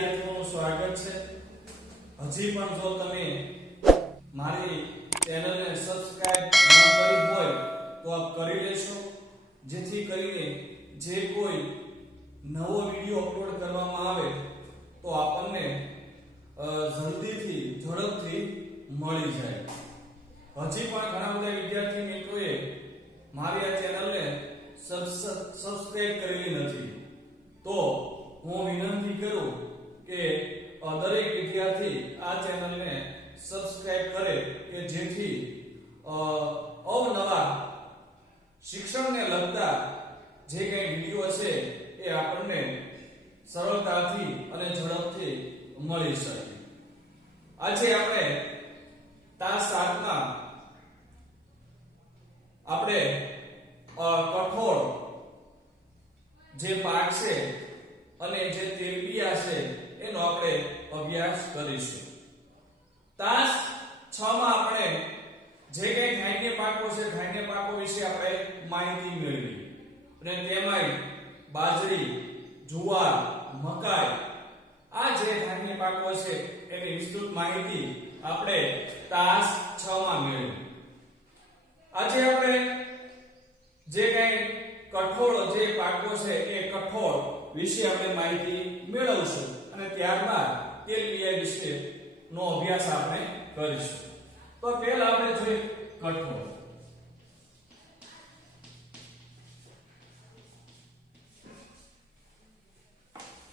વિદ્યાર્થીઓનું સ્વાગત છે। હજી પણ જો તમે મારી ચેનલને સબસ્ક્રાઇબ ન કરી હોય તો આપ કરી લેશો, જેથી કરીને જે કોઈ નવો વિડિયો અપલોડ કરવામાં આવે તો આપણને જલ્દીથી ઝડપથી મળી જાય। હજી પણ ઘણા બધા વિદ્યાર્થી મિત્રોએ મારી આ ચેનલને સબસ્ક્રાઇબ કરેલી નથી, તો હું વિનંતી કરું કે દરેક વિદ્યાર્થી આ ચેનલને સબસ્ક્રાઇબ કરે કે જેથી અવનવા શિક્ષણને લગતા જે કંઈ વિડિયો છે એ આપણને સરળતાથી અને ઝડપથી મળી શકે। આજે આપણે તાસ 7 માં આપણે કઠોળ જે પાક છે અને જે તેલબિયા છે એનો આપણે અભ્યાસ કરીશું। તાસ 6 માં આપણે જે કંઈ ધાન્ય પાકો છે ધાન્ય પાકો વિશે આપણે માહિતી મેળવી અને તેમાંય બાજરી, જુવાર, મકાઈ આ જે ધાન્ય પાકો છે એની વિસ્તૃત માહિતી આપણે તાસ 6 માં મેળવી। આજે આપણે જે કંઈ કઠોળ જે પાકો છે એ કઠોળ વિશે આપણે માહિતી મેળવશું અને ત્યારબાદ તેલબિયા વિશે નો અભ્યાસ આપણે કરીશું। તો પહેલા આપણે જોઈએ કઠોળ।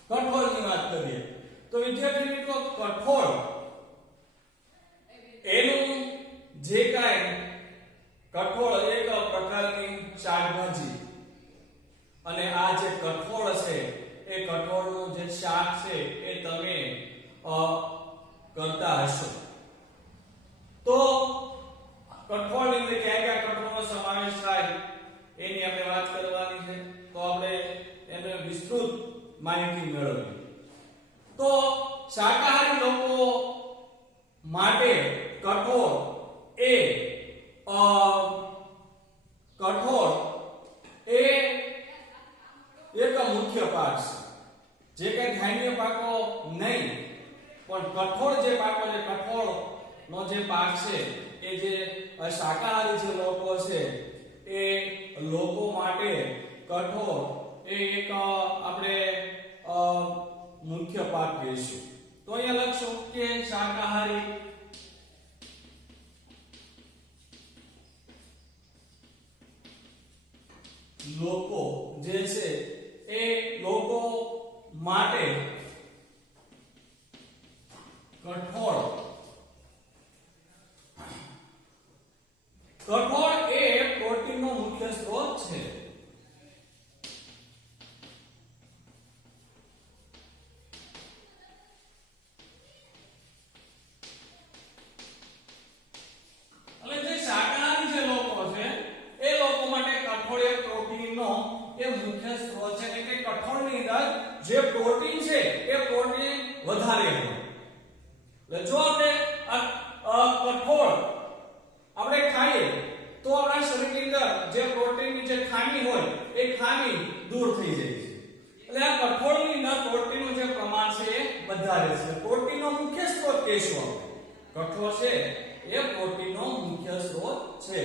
કઠોળની વાત કરીએ તો વિદ્યાર્થી મિત્રો કઠોળ એનું જે કાંઈ કઠોળ એક પ્રકારની શાકભાજી અને આ જે કઠોળ છે એ કઠોળનું જે શાક છે એ તમે કરતા હશો। તો કઠોળની અંદર કયા કયા કઠોળનો સમાવેશ થાય એની આપણે વાત કરવાની છે, તો આપણે એને વિસ્તૃત માહિતી મેળવીએ। તો શાકાહારી લોકો માટે કઠોળ એ એક મુખ્ય પાક છે। જે કઈ ધાન્ય પાકો નહીં પણ કઠોળ જે પાકો છે, કઠોળ નો જે પાક છે એ જે શાકાહારી જે લોકો છે એ લોકો માટે કઠોળ એ એક આપણે મુખ્ય પાક કહીશું। તો અહીંયા લખશો કે શાકાહારી લોકો જે છે એ લોકો માટે કઠોળ એ પ્રોટીનનો મુખ્ય સ્ત્રોત છે। જે પ્રોટીન છે એ પ્રોટીન વધારે હોય, એટલે જો આપણે કઠોળ આપણે ખાઈએ તો આપણા શરીરની અંદર જે પ્રોટીનની જે ખામી હોય એ ખામી દૂર થઈ જાય છે। એટલે આ કઠોળની અંદર પ્રોટીનનું જે પ્રમાણ છે એ વધારે છે। પ્રોટીનનો મુખ્ય સ્ત્રોત કહેશું આપણે, કઠોળ છે એ પ્રોટીનનો મુખ્ય સ્ત્રોત છે।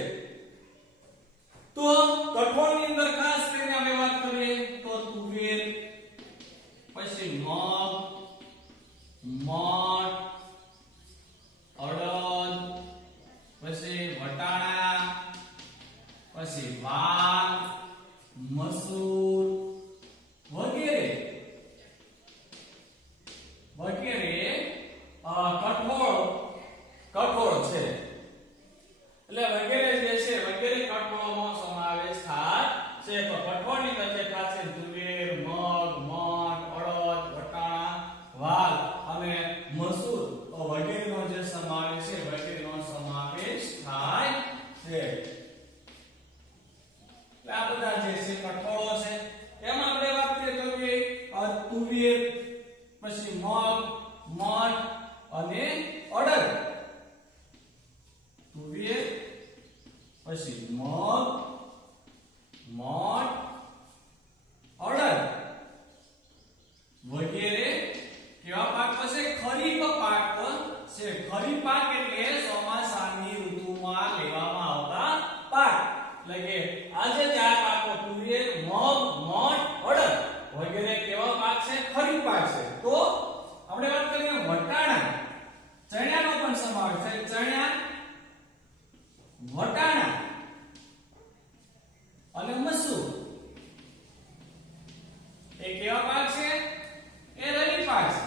તો કઠોળની અંદર ખાસ કરીને આપણે વાત કરીએ તો તુવેર, પછી મગ, મઠ, અડદ, પછી વટાણા, પછી વાલ, મસૂર વગેરે કઠોળ છે। એટલે વગેરે જે છે વગેરે કઠોળનો સમાવેશ થાય છે। તો કઠોળની અંદર ખાસ છે તુવેર, મગ, મઠ, અડદ, વટાણા, વાલ અને મસૂર વગેરેનો જે સમાવેશ છે વગેરેનો સમાવેશ થાય છે। એટલે આ બધા જે છે કઠોળો છે એમાં આપણે વાત કરીએ તો કે તુવેર, પછી મગ, મઠ અને અડદ। તુવેર, પછી મગ, મઠ, અડદ વગેરે કેવા છે. ખરીફ પાક એટલે ચોમાસાની ઋતુમાં લેવામાં આવતા પાક. એટલે કે આ જે ચાર પાકો તુવેર, મગ, મઠ, અડદ વગેરે કેવા પાક છે? ખરીફ પાક છે. તો આપણે વાત કરીએ વટાણા, ચણાનો પણ સમાવેશ થાય. ચણા, વટાણા અને મસૂર એ કેવા પાક છે? એ રવિ પાક છે.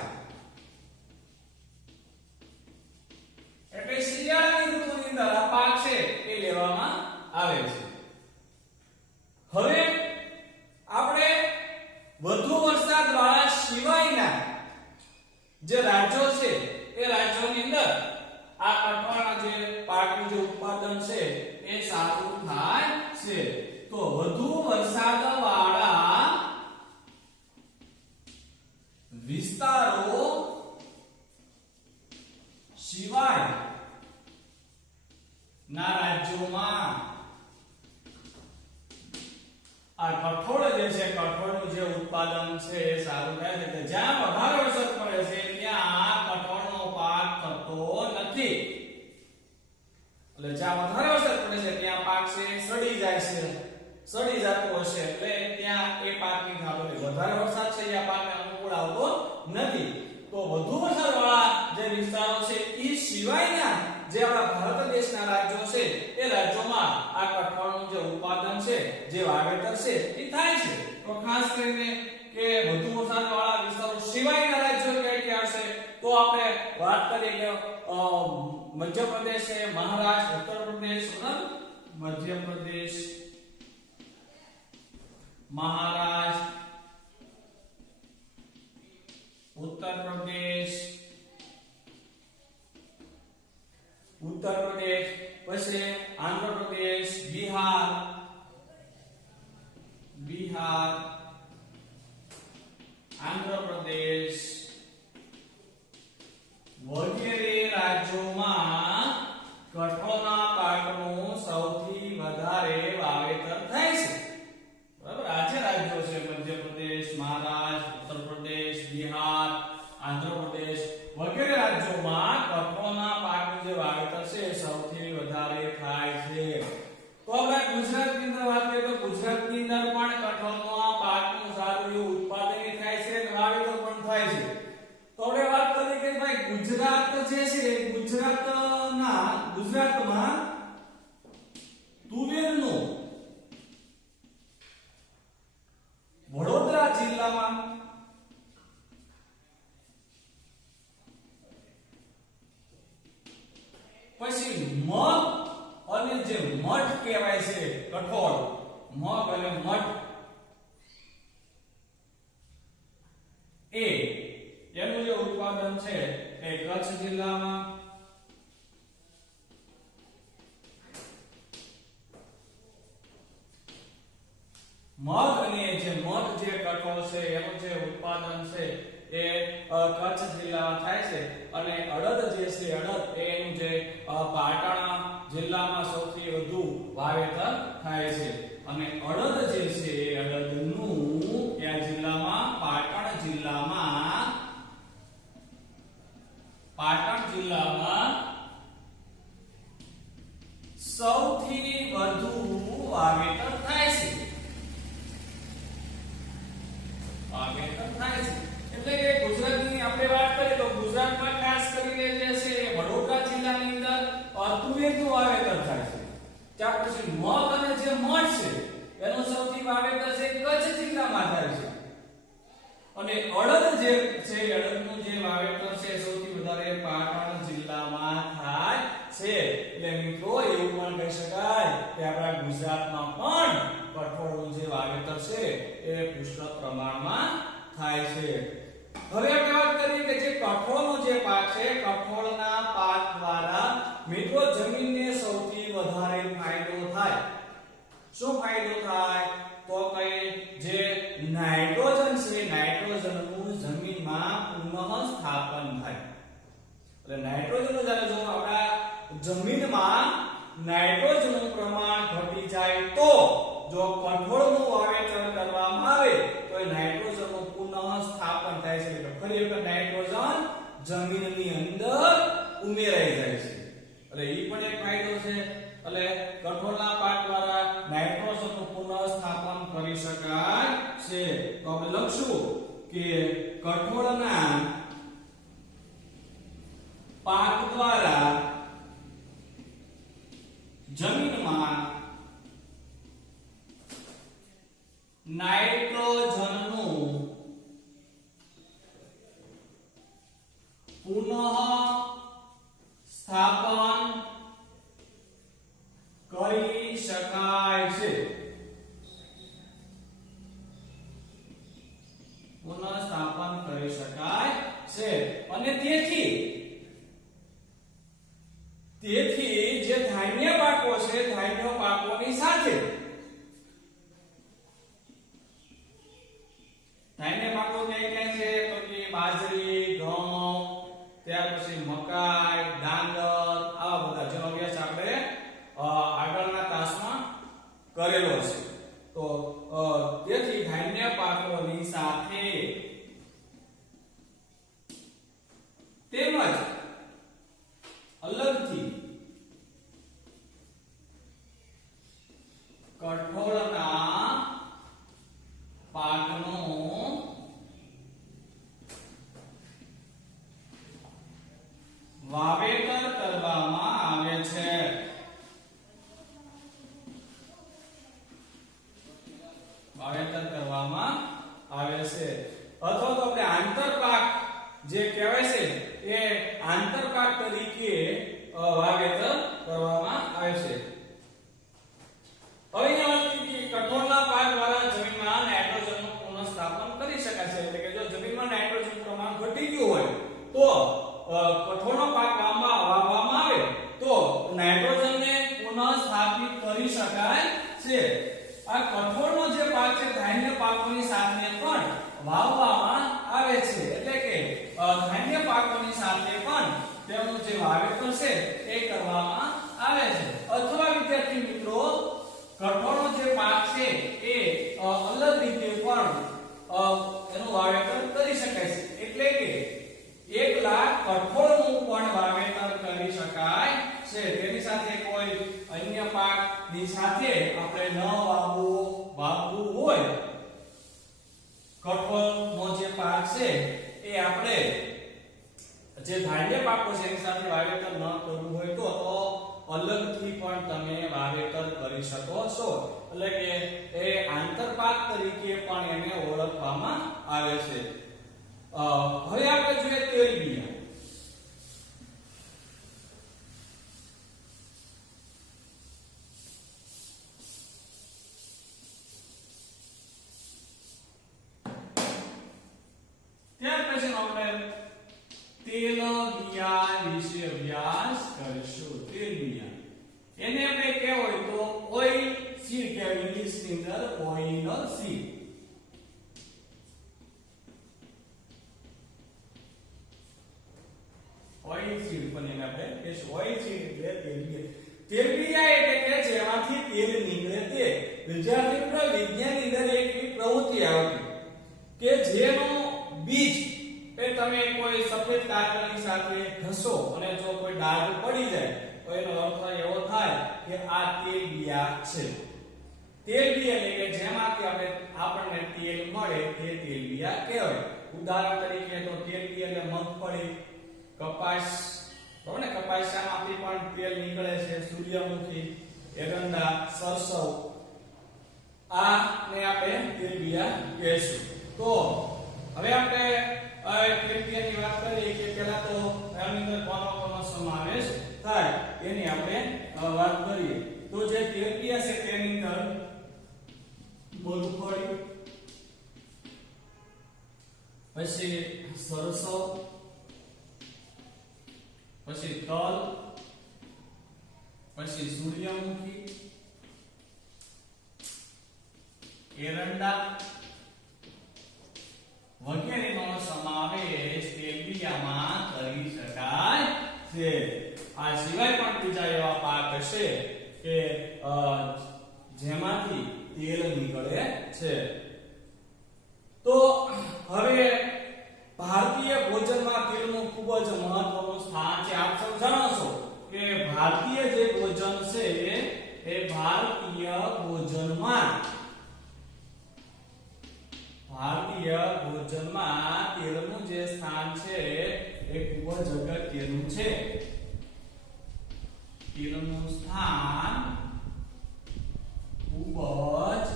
એટલે શિયાળાની ઋતુની અંદર આ પાક છે એ લેવામાં આવે છે. હવે આપણે વધુ વરસાદ વાળા સિવાયના જે રાજ્યો છે એ રાજ્યોની અંદર આ કઠોળના જે પાકનું જે ઉત્પાદન છે એ સારું થાય છે. તો વધુ વરસાદ વાળા વિસ્તારો સિવાય ના રાજ્યોમાં આ કઠોળ જે છે, કઠોળનું જે ઉત્પાદન છે એ સારું થાય છે. જ્યાં વધારે વરસાદ પડે છે ત્યાં કઠોળનો પાક થતો નથી. એટલે જ્યાં વધારે વરસાદ પડે છે ત્યાં પાક છે સડી જાય છે, સડી જતો હશે એટલે ત્યાં એ પાકની થતો નથી. વધારે વરસાદ છે ત્યાં પાકને અનુકૂળ આવતો નથી. તો વધુ વરસાદ વાળા જે વિસ્તારો છે એ સિવાયના જે આપણા ભારત દેશના રાજ્યો છે એ રાજ્યોમાં આ કઠોળનું જે ઉત્પાદન છે, જે વાવેતર છે એ થાય છે. તો ખાસ કરીને કે વધુ વરસાદ વાળા વિસ્તારો સિવાયના રાજ્યો કઈ કયા છે? તો આપણે વાત કરીએ કે મધ્યપ્રદેશ છે, મહારાષ્ટ્ર, ઉત્તર પ્રદેશ, મધ્યપ્રદેશ, મહારાષ્ટ્ર, ઉત્તર પ્રદેશ, પછી આંધ્ર પ્રદેશ, બિહાર, આંધ્ર પ્રદેશ વગેરે રાજ્યોમાં કઠોળના પાકનું સૌથી વધારે વાવેતર થાય છે. બરાબર? આ જે રાજ્યો છે મધ્યપ્રદેશ, મહારાષ્ટ્ર, ઉત્તર પ્રદેશ, બિહાર, આંધ્ર પ્રદેશ વગેરે રાજ્યોમાં કઠોળના પાકનું જે વાવેતર છે સૌથી વધારે થાય છે. તો આપણે ગુજરાતની અંદર વાત કરીએ તો ગુજરાતની અંદર પણ કઠોળના પાકનું સારું એવું ઉત્પાદન થાય છે અને વાવેતર પણ થાય છે. તો આપણે વાત કરીએ કે ભાઈ ગુજરાત જે છે ગુજરાતમાં તુવેરનું વડોદરા જિલ્લામાં, પછી મગ અને જે મઠ કહેવાય છે, કઠોળ, મગ અને મઠ એનું જે ઉત્પાદન છે એ કચ્છ જિલ્લામાં, મગ અને જે મઠ જે કઠોળ છે એનું જે ઉત્પાદન છે એ કચ્છ જિલ્લામાં થાય છે. અને અડદ જે છે, અડદ એનું જે પાટણ જિલ્લામાં સૌથી વધુ વાવેતર થાય છે. અને અડદ જે છે એ અડદનું કયા જિલ્લામાં? પાટણ જિલ્લામાં સૌથી વધુ વાવેતર થાય છે. એટલે કે ગુજરાતની આપણે વાત કરીએ તો ગુજરાતમાં ખાસ કરીને જે છે એ વડોદરા જિલ્લાની અંદર તુવેરનું વાવેતર થાય છે. ત્યાર પછી મગ અને જે મઠ છે એનું સૌથી વાવેતર છે કચ્છ જિલ્લામાં થાય છે. અને અડદ જે છે, અડદનું જે વાવેતર છે સૌથી વધારે પાટણ જિલ્લામાં થાય છે. એટલે મિત્રો એવું પણ કહી શકાય કે આપણા ગુજરાતમાં પણ કઠોળનું જે વાવેતર છે એ પુષ્કળ પ્રમાણમાં થાય છે. હવે આપણે વાત કરીએ કે જે કઠોળનો જે પાક છે, કઠોળના પાક દ્વારા મિત્રો જમીનને સૌથી વધારે ફાયદો થાય. શું ફાયદો થાય? તો કે જે નાઇટ્રોજન છે, નાઇટ્રોજનનું જમીનમાં પુનઃ સ્થાપન થાય. એટલે નાઇટ્રોજનનું જ્યારે જો આપણા જમીનમાં નાઇટ્રોજનનું પ્રમાણ ઘટી જાય તો જો કઠોળનું વાવેતર કરવામાં આવે તો એ નાઇટ્રોજનનું પુનઃ સ્થાપન થાય છે. એટલે ફરી વખત નાઇટ્રોજન જમીનની અંદર ઉમેરાઈ જાય છે એટલે ઈ પણ એક ફાયદો છે એટલે કઠોળના પાક દ્વારા નાઇટ્રોજનનું પુનઃસ્થાપન કરી શકાય છે તો આપણે લખશું કે કઠોળના પાક દ્વારા જમીનમાં નાઇટ્રોજનનું પુનઃ સ્થાપન કરી શકાય છે પુનઃસ્થાપન કરી શકાય છે અને તેથી જે ધાન્ય પાકો છે ધાન્ય પાકોની સાથે ધાન્ય પાકો ક્યાં છે તો કે બાજરી ઘઉં ત્યાર પછી મકાઈ ડાંગર આવા બધા જેનો અભ્યાસ આપણે આગળના તાસમાં કરેલો છે તો તેથી ધાન્ય પાકોની સાથે તેમજ અલગથી કઠોળના પાકનું વાવેતર કરવામાં આવે છે અથવા તો આપણે આંતરપાક જે કહેવાય છે એ આંતરપાક તરીકે વાવેતર કરવામાં આવે છે હવે અહીંયા વાત કરી કે કઠોળના પાક દ્વારા જમીનમાં નાઇટ્રોજનનું પુનઃસ્થાપન કરી શકાય છે એટલે કે જો જમીનમાં નાઇટ્રોજન પ્રમાણ ઘટી ગયું હોય તો કઠોળનો પાક વાવવામાં આવે તો નાઇટ્રોજનને પુનઃસ્થાપિત કરી શકાય છે આ કઠોળનો જે પાક છે ધાન્ય પાકોની સાથે પણ વાવવામાં આવે છે એટલે કે ધાન્ય પાકોની સાથે પણ તેનું જે વાવેતર છે એ કરવામાં આવે છે અથવા વિદ્યાર્થી મિત્રો કઠોળનો જે પાક છે એ અલગ રીતે પણ એનું વાવેતર કરી શકાય છે એટલે કે એકલા કઠોળનું પણ વાવેતર કરી શકાય છે તેની સાથે કોઈ અન્ય પાકની સાથે આપણે ન વાવવું હોય કઠોળનો જે પાક છે એ આપણે જે ધાન્ય પાકો છે એની સાથે વાવેતર ન કરવું હોય તો અલગથી પણ તમે વાવેતર કરી શકો છો એટલે કે એ આંતરપાક તરીકે પણ એને ઓળખવામાં આવે છે હવે આપણે જોઈએ તેલબિયા ત્યાર પછી આપણે તેલબિયા વિશે અભ્યાસ કરીશું તેલબિયા એને આપણે કહેવાય તો ઓઇલ સીડ કહેવાય ઇંગ્લિશની અંદર ઓઇલ સીડ ઓઇલ સીડ પણ એને આપણે કહેશું ઓઇલ સીડ એટલે તેલબિયા એટલે કે જેમાંથી તેલ નીકળે તે વિદ્યાર્થી મિત્રો વિજ્ઞાનની અંદર એક પ્રવૃત્તિ આવતી કે જેનો બીજ એ તમે કોઈ સફેદ કાગળની સાથે ઘસો અને જો કોઈ ડાઘ પડી જાય તો એનો અર્થ એવો થાય કે આ તેલબિયા છે તેલબિયા એટલે કે જેમાંથી આપણને તેલ મળે તે તેલબિયા કહેવાય ઉદાહરણ તરીકે તો તેલબિયા એટલે મગફળી કપાસ બરાબર ને કપાસમાંથી પણ તેલ નીકળે છે સૂર્યમુખી એરંડા સરસવ આ ને આપણે તેલબિયા કહેશું તો હવે આપણે તેલબિયાની વાત કરીએ કે પહેલા તો એની અંદર કોનો સમાવેશ થાય એની આપણે વાત કરીએ તો જે તેલબિયા છે તેની અંદર મગફળી પછી સરસવ પછી તલ પછી સૂર્યમુખી એરંડા વગેરેનો સમાવેશ તેલબિયામાં કરી શકાય છે આ સિવાય પણ બીજા એવા પાક છે કે જેમાંથી તેલ નીકળે છે તો હવે ભારતીય ભોજનમાં તેલનું ખૂબ જ મહત્વનું સ્થાન છે. આપ સૌ જાણો છો કે ભારતીય જે ભોજન છે એ ભારતીય ભોજનમાં તેલનું જે સ્થાન છે એ ખૂબ જ અગત્યનું છે. તેલનું સ્થાન ખૂબ જ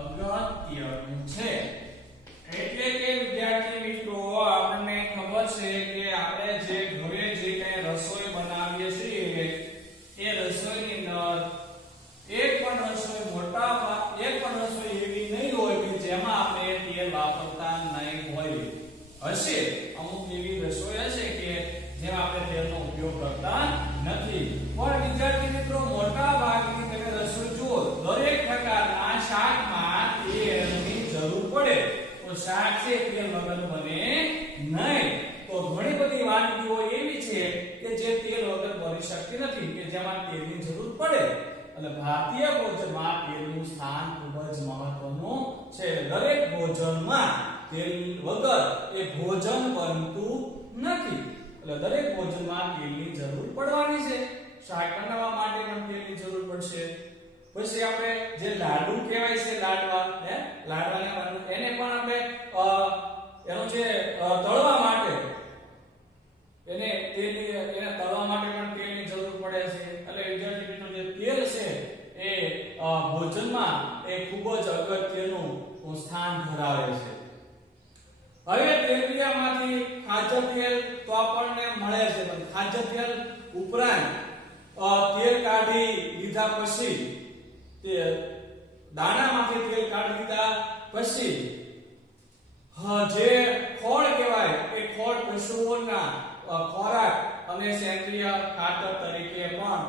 અગત્યનું છે. એટલે કે વિદ્યાર્થી મિત્રો આપણને ખબર છે કે આપણે જે ઘરે જે કઈ રસોઈ બનાવીએ છીએ એ રસોઈની અંદર એક પણ રસોઈ એવી નહીં હોય કે જેમાં આપણે તેલ વાપરતા નહીં હોય. હશે અમુક એવી રસોઈ હશે કે જેમાં આપણે તેલનો ઉપયોગ કરતા નથી. પણ વિદ્યાર્થી મિત્રો મોટા ભાગની તમે રસોઈ જુઓ, દરેક પ્રકારના શાકમાં તેલની જરૂર પડે. તો શાક છે તેલ વગર બને નહીં. તો ઘણી બધી વાનગીઓ એવી છે કે જે તેલ વગર બની શકતી નથી, કે જેમાં તેલની જરૂર પડે. અને ભારતીય ભોજનમાં તેલનું સ્થાન ખૂબ જ મહત્વનું છે. દરેક ભોજનમાં તેલ વગર એ ભોજન બનતું નથી. એટલે દરેક ભોજનમાં તેલની જરૂર પડવાની છે. શાક બનાવવા માટે પણ તેલની જરૂર પડશે. પછી આપણે જે લાડુ કહેવાય છે, લાડવાને એને પણ આપણે એનો જે તળવા માટે એને તળવા માટે પણ તેલની જરૂર પડે છે. એટલે વિદ્યાર્થી મિત્રો જે તેલ છે એ ભોજનમાં એ ખૂબ જ અગત્યનું સ્થાન ધરાવે છે. હવે તેલબિયામાંથી ખાદ્ય તેલ તો આપણને મળે છે, પણ ખાદ્ય તેલ ઉપરાંત તેલ કાઢી લીધા પછી તે દાણામાંથી તેલ કાઢી લીધા પછી જે ખોળ કહેવાય એ ખોળ પશુઓના ખોરાક અને સેન્દ્રિય ખાતર તરીકે પણ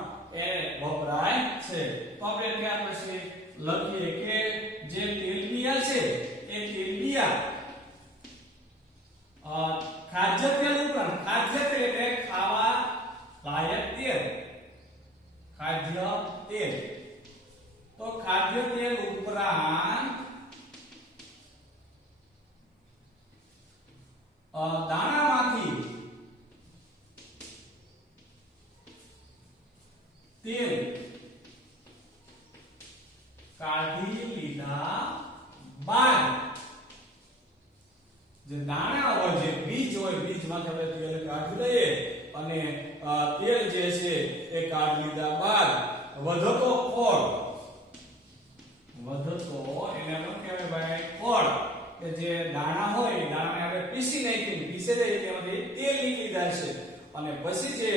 એ વપરાય છે. તો આપણે ત્યાર પછી લખીએ કે જે તેલબિયા છે એ તેલબિયા ખાદ્ય તેલ ઉપરાંત, ખાદ્ય તેલ એટલે ખાવા લાયક તેલ, ખાદ્ય તેલ. તો ખાદ્ય તેલ ઉપરાંત દાણામાંથી તેલ કાઢી લીધા બાદ જે દાણા હોય, જે બીજ હોય, બીજમાંથી આપણે તેલ કાઢી લઈએ અને તેલ જે છે એ કાઢી લીધા બાદ વધતો ખોળ, એને શું કહેવાય ભાઈ? ખોળ. કે જે દાણા હોય એ દાણાને આપણે પીસી નાખીએ, પીસે દઈએ તેમાંથી તેલ નીકળી જાય છે. અને પછી જે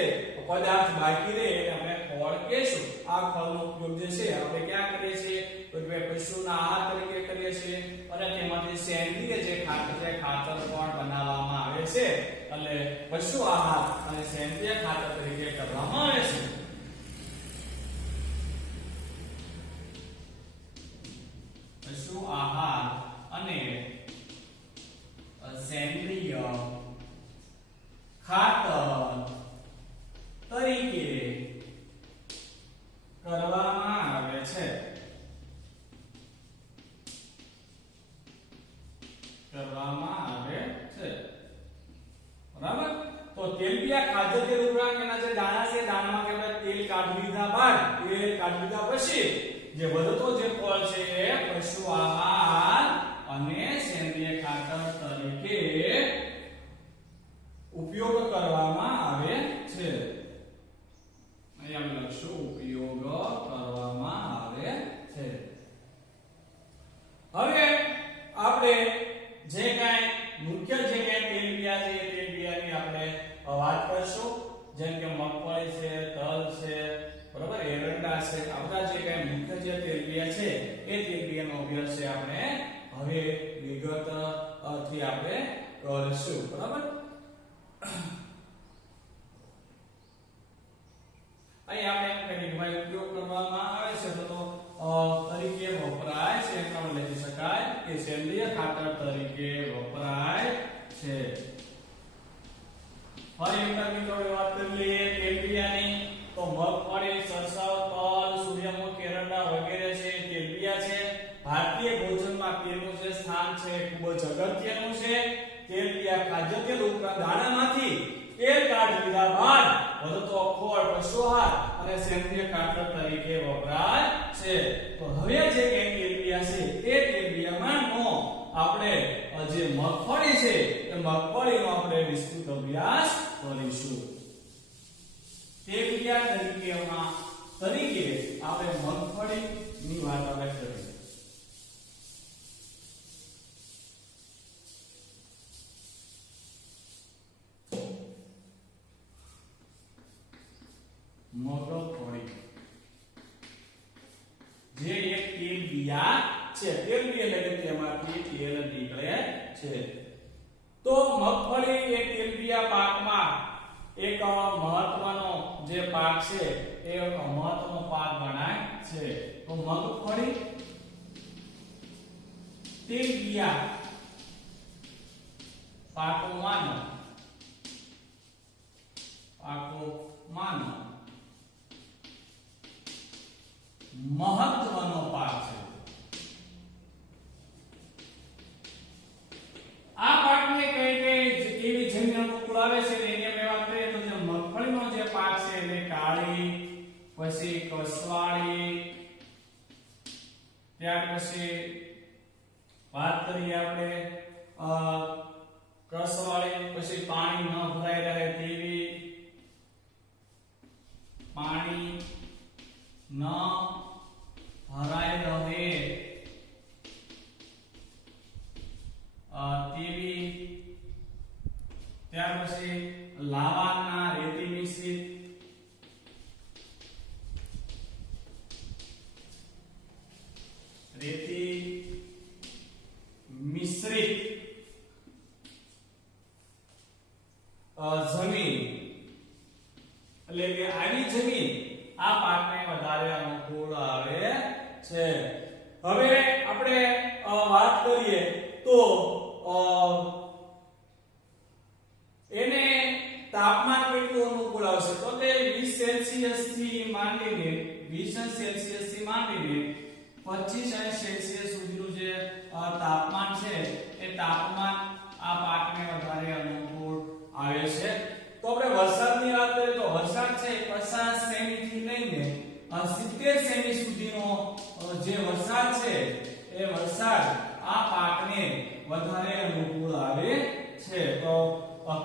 પદાર્થ બાકી રહે એને આપણે ખોળ કહેશું. આ ખોળનો ઉપયોગ જે છે આપણે ક્યાં કરીએ છીએ? તો કે પશુના આહાર તરીકે કરીએ છીએ. અને તેમાંથી સેન્દ્રિય જે ખાતર છે, ખાતર પણ બનાવવામાં આવે છે. એટલે પશુ આહાર અને સેન્દ્રિય ખાતર તરીકે કરવામાં આવે છે. પશુ આહાર અને સેન્દ્રિય ખાતર તરીકે કરવામાં આવે છે. બરાબર? તો તેલબિયા ખાદ્ય તેલ ઉપરાંત એના જે દાણા છે, દાણામાં આપણે તેલ કાઢી લીધા બાદ, તેલ કાઢી લીધા પછી જે વધતો જે ખોળ છે એ પશુ આહાર અને સેન્દ્રિય ખાતર તરીકે ઉપયોગ કરવામાં આવે છે. અહીંયા લખશું ઉપયોગ કરવામાં આવે છે. હવે આપણે જે કાંઈ મુખ્ય જે કાંઈ તેલબિયા છે એ તેલબિયાની આપણે વાત કરીશું. જેમ કે મગફળી છે, તલ છે, બરાબર, એરંડા છે. આ બધા જે કાંઈ મુખ્ય જે તેલબિયા છે એ તેલબિયાનો અભ્યાસ છે આપણે હવે વિગતથી આપણે કરીશું. બરાબર? અહીં આપણે કઈ ઉપયોગ કરવામાં આવે છે તો તરીકે વપરાય છે, આપણે લખી શકાય કે સેન્દ્રિય ખાતર તરીકે વપરાય છે. ફરી એકવાર મિત્રો વાત કરી લઈએ તેલબિયાની. તો મગફળી, સરસવ, તલ, સૂર્યમુખી, એરંડા વગેરે છે તેલબિયા છે. ભારતીય ભોજનમાં તેલનું જે સ્થાન છે ખૂબ જ અગત્યનું છે. તેલબિયા ખાદ્ય તેલ ઉપરાંત દાણામાંથી તેલ કાઢી લીધા બાદ વધતો ખોળ પશુઆહાર અને સેન્દ્રિય ખાતર તરીકે વપરાય છે. તો હવે જે કઈ તેલબિયા છે તે તેલબિયામાંનો આપણે જે મગફળી છે એ મગફળીનો આપણે વિસ્તૃત અભ્યાસ કરીશું. તેલબિયા તરીકે આપણે મગફળીની વાત આપણે કરીએ. મગફળી જે એક તેલબિયા છે, તેલબિયા એટલે તેમાંથી તેલ નીકળે છે. તો મગફળી એક તેલબિયા પાકમાં એક મહત્વનો જે પાક છે એ મહત્વનો પાક ગણાય છે. તો મગફળી તેલબિયા પાકોમાંનો મહત્વનો પાક છે. આ પાકને કઈ કેવી જમીન અનુકૂળ આવે છે એની અમે વાત કરીએ તો જે મગફળીનો જે પાક છે એને કાળી, પછી કસવાળી, ત્યાર પછી વાત કરીએ આપણે કસવાળી, પછી પાણી ન ભરાઈ રહે તેવી, પાણી ન ભરાઈ રહે તેવી, ત્યાર પછી લાવાના રેતી મિશ્રિત, જમીન એટલે કે આવી જમીન આ પાકને વધારે અનુકૂળ આવે છે. હવે આપણે વાત કરીએ તો એને તાપમાન કેટલું અનુકૂળ આવશે તો તે 20 સેલ્સિયસ થી માંડીને 20 સેલ્સિયસ થી માંડીને 25 સેલ્સિયસ સુધીનું જે તાપમાન છે એ તાપમાન આ પાકને વધારે અનુકૂળ આવે છે. તો આપણે વરસાદની વાત કરીએ તો વરસાદ છે 50 સેમી થી લઈને 70 સેમી સુધીનો જે વરસાદ છે એ વરસાદ આ પાકને વધારે અનુકૂળ આવે છે. તો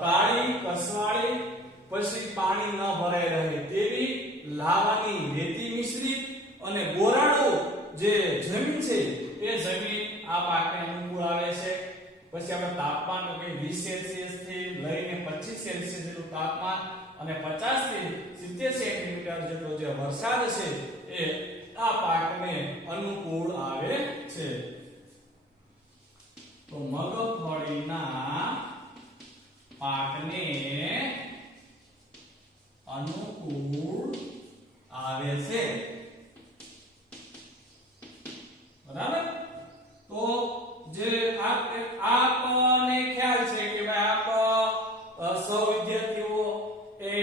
કાળી, કસવાળી, પછી પાણી ન ભરાઈ રહે તેવી, લાવાની રેતી મિશ્રિત અને ગોરાળુ જે જમીન છે એ જમીન આ પાકને અનુકૂળ આવે છે. પછી આપણે તાપમાન તો કે 20 સેલ્સિયસ થી લઈને 25 સેલ્સિયસ જેટલું તાપમાન અને 50 થી 70 સેન્ટીમીટર જેટલો જે વરસાદ છે એ આ પાકને અનુકૂળ આવે છે. તો મગફળીના પાકને અનુકૂળ આવે છે. બરાબર. તો જે આપને ખ્યાલ છે કે ભાઈ આપ સૌ વિદ્યાર્થીઓ એ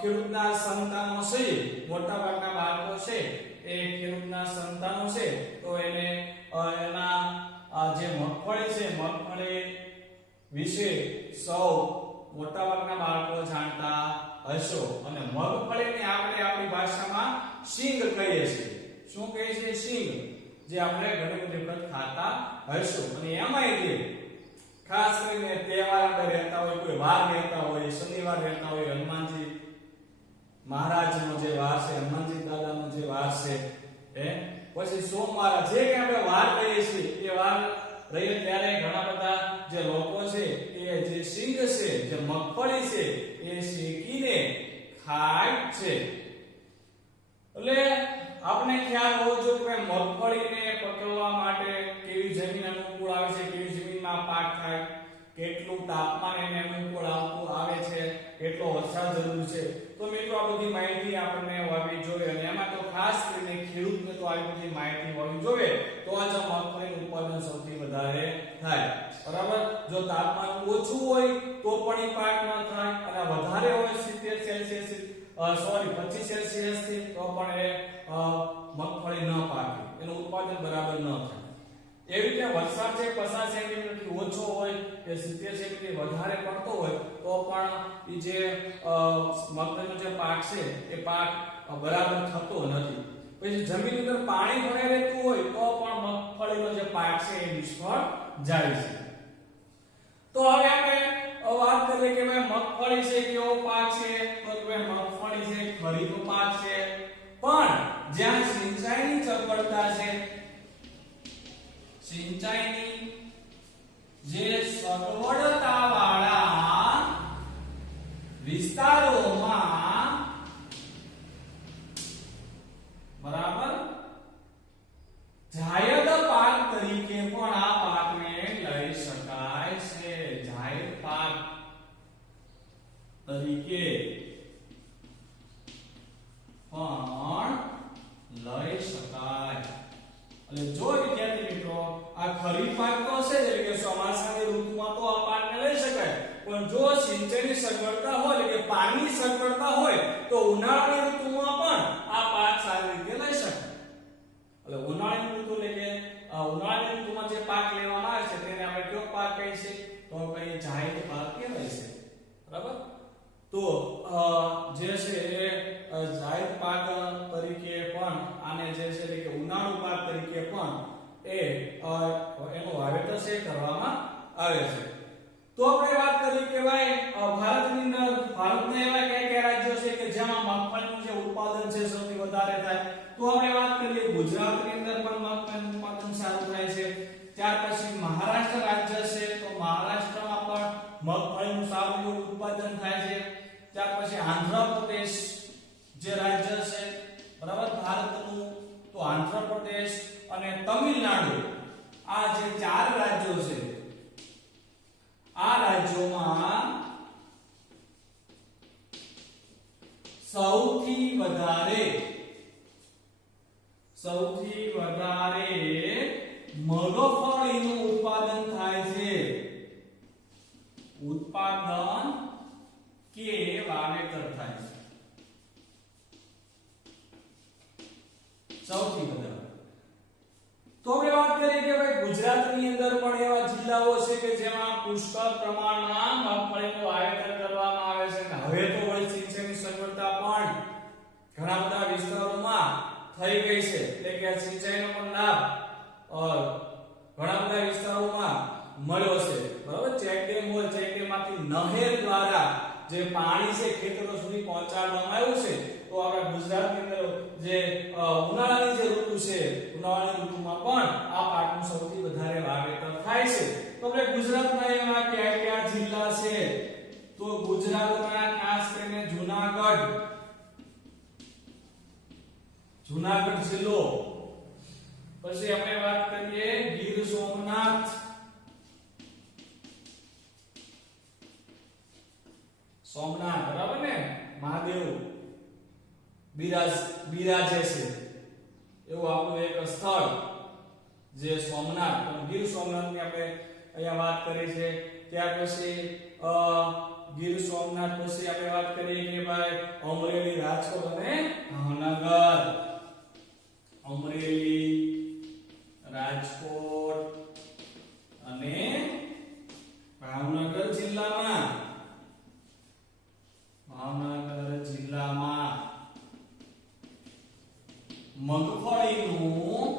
ખેડૂતના સંતાનો છે, મોટા ભાગના બાળકો છે એ ખેડૂતના સંતાનો છે. તો એને એના જે મગફળી છે મગફળી વિશે સૌ મોટા ભાગના બાળકો જાણતા હશો. અને મગફળીને આપણે આપણી ભાષામાં શીંગ કહીએ છીએ. શું કહીએ છીએ? શીંગ. જે આપણે ઘણી બધી વખત ખાતા હશું. અને એમાંય તે ખાસ કરીને તહેવાર રહેતા હોય, કોઈ વાર રહેતા હોય, શનિવાર રહેતા હોય, હનુમાનજી મહારાજનો જે વાર છે, હનુમાનજી દાદાનો જે વાર છે, પછી સોમવાર, જે કે આપણે વાર કહીએ છીએ એ વાર રહીએ ત્યારે ઘણા બધા જે લોકો છે એ જે શીંગ છે, જે મગફળી છે એ શેકીને ખાય છે. એટલે આપણે ખ્યાલ હોવો જોઈએ કે મગફળીને પકવવા માટે કેવી જમીન અનુકૂળ આવે છે, કેવી જમીનમાં પાક થાય, કેટલું તાપમાન એને અનુકૂળ આવે છે, કેટલો વરસાદ જરૂર છે. તો મિત્રો આ બધી માહિતી આપણને હોવી જોઈએ. અને એમાં તો ખાસ કરીને ખેડૂતને તો આવી બધી માહિતી હોવી જોઈએ તો આ જ મગફળીનું ઉત્પાદન સૌથી વધારે થાય. બરાબર. જો તાપમાન ઓછું હોય તો પણ એ પાક ન થાય, અને વધારે હોય 70 સેલ્સિયસ 25 સેલ્સિયસ થી તો પણ એ મગફળી ન પાકે, એનું ઉત્પાદન બરાબર ન થાય. એવી રીતે વરસાદ છે 50 સેન્ટીમીટર થી ઓછો હોય કે 70 સેન્ટીમીટર વધારે પડતો હોય તો પણ ઈ જે મગફળીનો જે પાક છે એ પાક બરાબર થતો નથી. પછી જમીન અંદર પાણી ભરાઈ રહેતું હોય તો પણ મગફળીનો જે પાક છે એ નિષ્ફળ જાય છે. તો હવે આપણે વાત કરીએ કે ભાઈ મગફળી છે કેવો પાક છે, તો કે ભાઈ મગફળી છે ખરીફનો પાક છે, પણ જ્યાં સિંચાઈની સગવડતા છે, સિંચાઈની જે સગવડતા વાળા વિસ્તારોમાં બરાબર જાયદ પાક તરીકે પણ આ પાકને લઈ શકાય છે. જાયદ પાક તરીકે પણ લઈ શકાય. એટલે જો વિદ્યાર્થી મિત્રો આ ખરીફ પાક તો છે એટલે કે ચોમાસાની ઋતુમાં તો આ પાકને લઈ શકાય, પણ જો સિંચાઈની સગવડતા હોય એટલે કે પાણીની સગવડતા હોય તો ઉનાળાની ઋતુમાં પણ આ પાક સારી રીતે લઈ શકાય. એટલે ઉનાળાની ઋતુ એટલે કે ઉનાળાની ઋતુમાં જે પાક લેવામાં આવે છે તેને આપણે કયો પાક કહીએ છીએ, તો કઈ જાયદ પાક કહેવાય છે. બરાબર, તો જે છે એ જાયદ પાક તરીકે પણ આને જે છે એટલે કે ઉનાળુ પાક તરીકે પણ એનું વાવેતર છે કરવામાં આવે છે. તો આપણે વાત કરી કે ભાઈ ભારતની અંદર ભારતના એવા કયા રાજ્યો છે કે જેમાં મગફળીનું જે ઉત્પાદન છે સૌથી વધારે થાય, તો આપણે વાત કરીએ ગુજરાતની અંદર પણ મગફળીનું ઉત્પાદન સારું થાય છે. ત્યાર પછી મહારાષ્ટ્ર રાજ્ય છે તો મહારાષ્ટ્રમાં પણ મગફળીનું સારું એવું ઉત્પાદન થાય છે. ત્યાર પછી આંધ્રપ્રદેશ જે રાજ્ય છે બરાબર ભારતનું, તો આંધ્રપ્રદેશ અને તમિલનાડુ આ જે ચાર રાજ્યો છે આ રાજ્યોમાં સૌથી વધારે મગફળીનું ઉત્પાદન થાય છે. ઉત્પાદન કે વાવેતર થાય છે સૌથી વધારે. તો આપણે વાત કરીએ કે ભાઈ ગુજરાતની અંદર પણ એવા જિલ્લાઓ છે કે જેમાં પુષ્કળ પ્રમાણમાં મગફળીનું વાવેતર કરવામાં આવે છે. હવે તો વળી સિંચાઈની સગવડતા પણ ઘણા બધા વિસ્તારોમાં થઈ ગઈ છે, એટલે કે સિંચાઈનો પણ લાભ ઘણા બધા વિસ્તારોમાં મળ્યો છે. બરાબર, ચેકડેમ હોય, ચેકડેમમાંથી નહેર દ્વારા જે પાણી છે ખેતરો સુધી પહોંચાડવામાં આવ્યું છે. તો આપણા ગુજરાતની અંદર જે ઉનાળાની જે ઋતુ છે ઉનાળાની ઋતુમાં પણ આ પાકનું સૌથી વધારે વાવેતર થાય છે. તો આપણે ગુજરાતના એવા કયા કયા જિલ્લા છે, તો ગુજરાતના ખાસ કરીને જૂનાગઢ જિલ્લો, પછી આપણે વાત કરીએ ગીર સોમનાથ, બરાબર ને, મહાદેવ બિરાજે છે એવું આપણું એક સ્થળ જે સોમનાથ, ગીર સોમનાથની આપણે અહીંયા વાત કરી છે. ત્યાર પછી ગીર સોમનાથ પછી આપણે વાત કરીએ કે ભાઈ અમરેલી, રાજકોટ અને ભાવનગર. અમરેલી, રાજકોટ અને ભાવનગર જિલ્લામાં મગફળીનું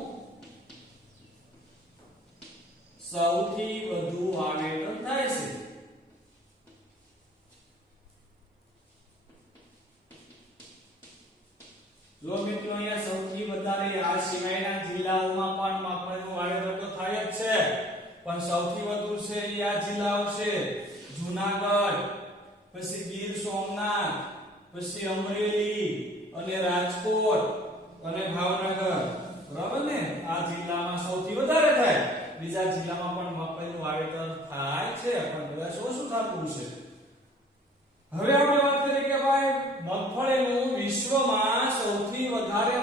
સૌથી વધુ વાવેતર થાય છે. જો મિત્રો અહીંયા સૌથી વધારે આ સિવાયના જિલ્લાઓમાં પણ મગફળીનું વાવેતર તો થાય જ છે, પણ સૌથી વધુ છે એ આ જિલ્લાઓ છે જૂનાગઢ, પછી ગીર સોમનાથ, પછી અમરેલી અને રાજકોટ અને ભાવનગર. બરાબર ને, આ જિલ્લામાં સૌથી વધારે થાય. બીજા જિલ્લામાં પણ મગફળીનું વાવેતર થાય છે, પણ કદાચ ઓછું થતું છે. હવે આપણે વાત કરીએ કે ભાઈ મગફળીનું વિશ્વમાં સૌથી વધારે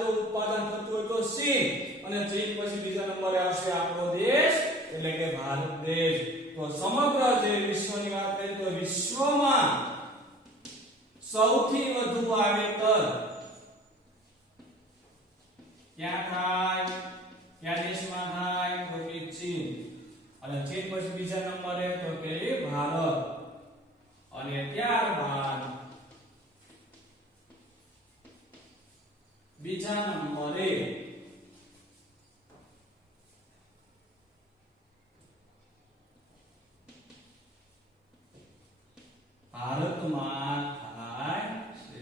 જો ઉત્પાદન થતું હોય તો ચીન, અને ચીન પછી બીજા નંબરે આવશે આપણો દેશ એટલે કે ભારત દેશ. તો સમગ્ર જે વિશ્વની વાત કરીએ તો વિશ્વમાં સૌથી વધુ વાવેતર ક્યાં થાય? કયા દેશમાં થાય તો કે ચીન, અને ચીન પછી બીજા નંબરે તો કે ભારત, અને ત્યારબાદ બીજા નંબરે ભારતમાં થાય છે.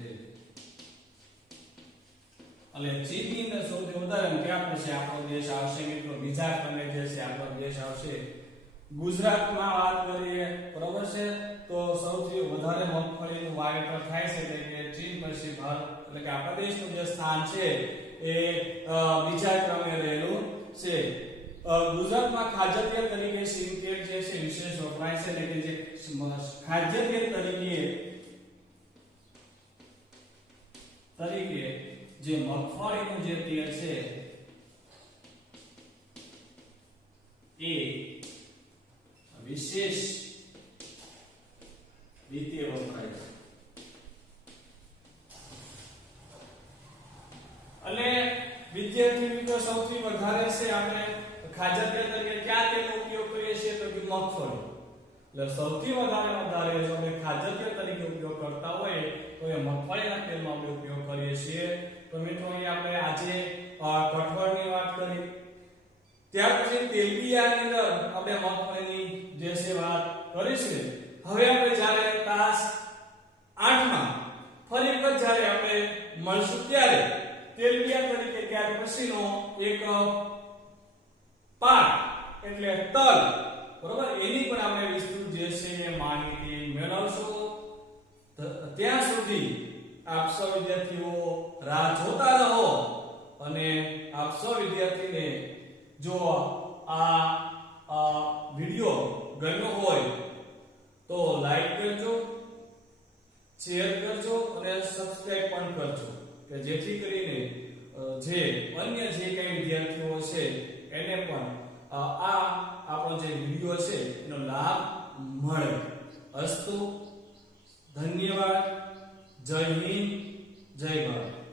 એટલે ચીનની અંદર સૌથી વધારે ક્યાં પછી આપણો દેશ આવશે મિત્રો? બીજા ક્રમે જે છે આપણો દેશ આવશે. ગુજરાતમાં વાત કરીએ બરોબર છે તો સૌથી વધારે મગફળીનું વાવેતર થાય છે એટલે કે ચીન પછી ભારત, એટલે કે આપણા દેશનું જે સ્થાન છે એ બીજા ક્રમે રહેલું છે. ગુજરાતમાં ખાદ્ય તેલ તરીકે સિંગ તેલ જે છે વિશેષ વપરાય છે, એટલે કે જે ખાદ્ય તેલ તરીકે જે મગફળીનું જે તેલ છે એ વિશેષ રીતે વપરાય છે. એટલે વિદ્યાર્થી મિત્રો સૌથી વધારે છે આપણે ખાદ્ય તેલ તરીકે કયા તેલનો ઉપયોગ કરીએ છીએ તો કે મગફળી. એટલે સૌથી વધારે જો આપણે ખાદ્ય તેલ તરીકે ઉપયોગ કરતા હોય તો એ મગફળીના તેલનો આપણે ઉપયોગ કરીએ છીએ. તો મિત્રો અહીં આપણે આજે કઠોળની વાત કરી, ત્યાર પછી તેલબિયાની અંદર આપણે મગફળીની જે છે વાત કરીશું. હવે આપણે જ્યારે ક્લાસ 8 માં ફરી વખત જ્યારે આપણે મળશું ત્યારે તેલબિયા તરીકે ત્યાર પછીનો એક પાઠ એટલે તલ, બરોબર, એની પણ આપણે વિસ્તૃત જે છે એ માહિતી મેળવશું. ત્યાં સુધી આપ સૌ વિદ્યાર્થીઓ રાહ જોતા રહો, અને આપ સૌ વિદ્યાર્થીને જો આ વિડિયો ગમ્યો હોય તો લાઈક કરજો, શેર કરજો અને સબસ્ક્રાઇબ પણ કરજો, કે જેથી કરીને જે અન્ય જે કઈ વિદ્યાર્થીઓ છે એને પણ આ આપણો જે વિડિયો છે એનો લાભ મળે. અસ્તુ, ધન્યવાદ, જય હિન્દ, જય ભારત.